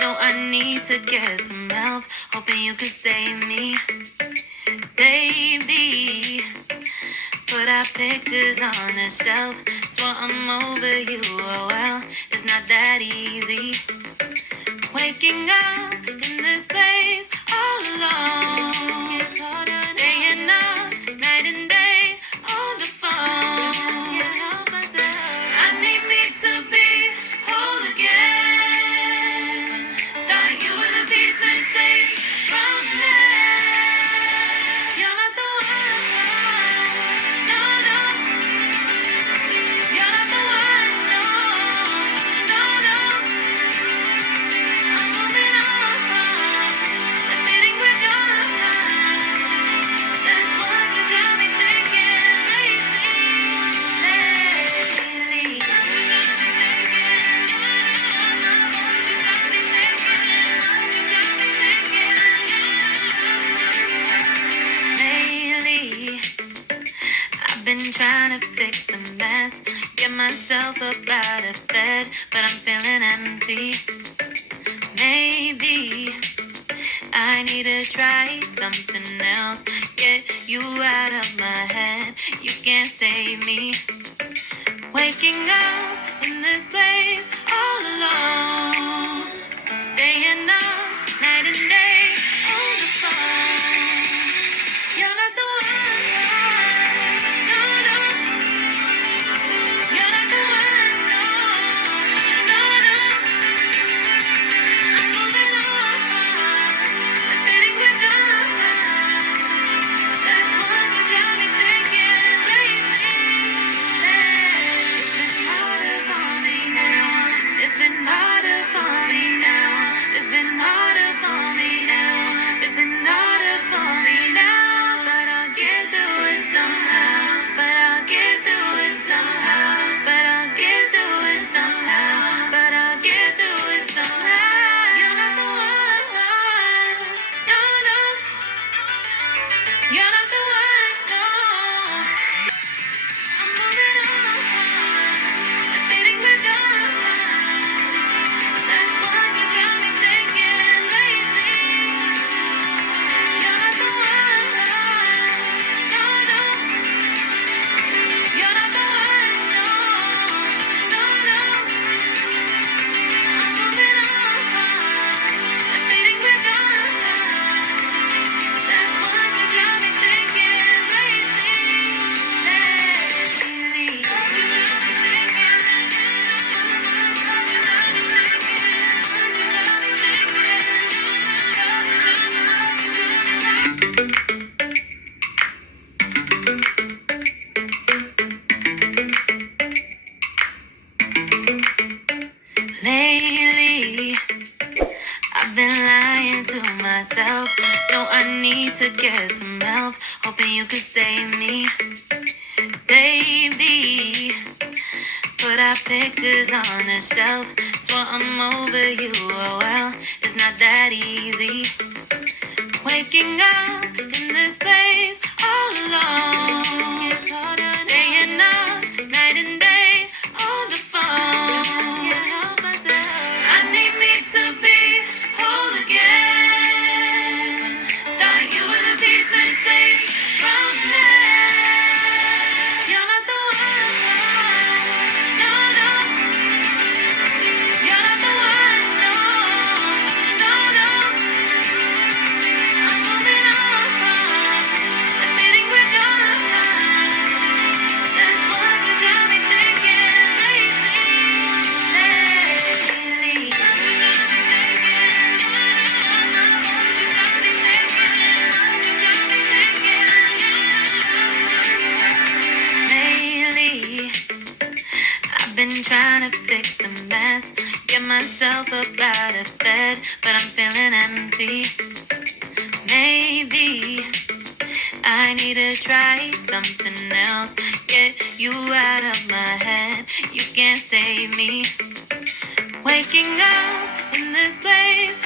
No, I need to get some help. Hoping you can save me. Baby, put our pictures on the shelf. Swore I'm over you, oh well, it's not that easy. Waking up in this place all alone. Staying up night and day on the phone. Can't help myself. I need me to be whole again. Thought you were the piece missing from that. You're not the one. No, no. You're not the one. No, no, no. I'm moving on, admitting we're done. That's what you got me thinking lately. You got me thinking. What you got me thinking. What you got me thinking. Lately, I've been trying to fix the mess, get myself up out of bed, but I'm feeling empty. Maybe I need to try something else. Get you out of my head. You can't save me. Waking up in this place all alone. Staying up night and day on the phone. You're not the one. No, no. You're not the one. No, no, no. I'm moving on, admitting we're done. That's what you got me thinking lately. It's been harder for me now. It's been harder for me now. It's been harder for me now. It's been harder for me now. But I'll get through it somehow. But I'll get through it somehow. But I'll get through it somehow. But I'll get through it somehow. You're not the one. No, no. You're not the one. No. I'm moving on, admitting we're done. That's what you got me thinking lately. You're not the one. No, no. You're not the one. No, no, no. I'm moving on, admitting we're done. That's what you got me thinking lately. You got me thinking. You got me thinking. Lately, I've been lying to myself. No, I need to get some help. Hoping you can save me. Baby, put our pictures on the shelf. Swore I'm over you, oh well, it's not that easy. Waking up in this place all alone. Staying up night and day on the phone. Can't help myself. I need me to be whole again. Thought you were the piece missing from that. You're not the one. No, no. You're not the one. No, no, no. I'm moving on, admitting we're done. That's what you got me thinking lately. You got me thinking. What you got me thinking. What you got me thinking. Lately, I've been trying to fix the mess, get myself up out of bed, but I'm feeling empty. Maybe I need to try something else. Get you out of my head. You can't save me. Waking up in this place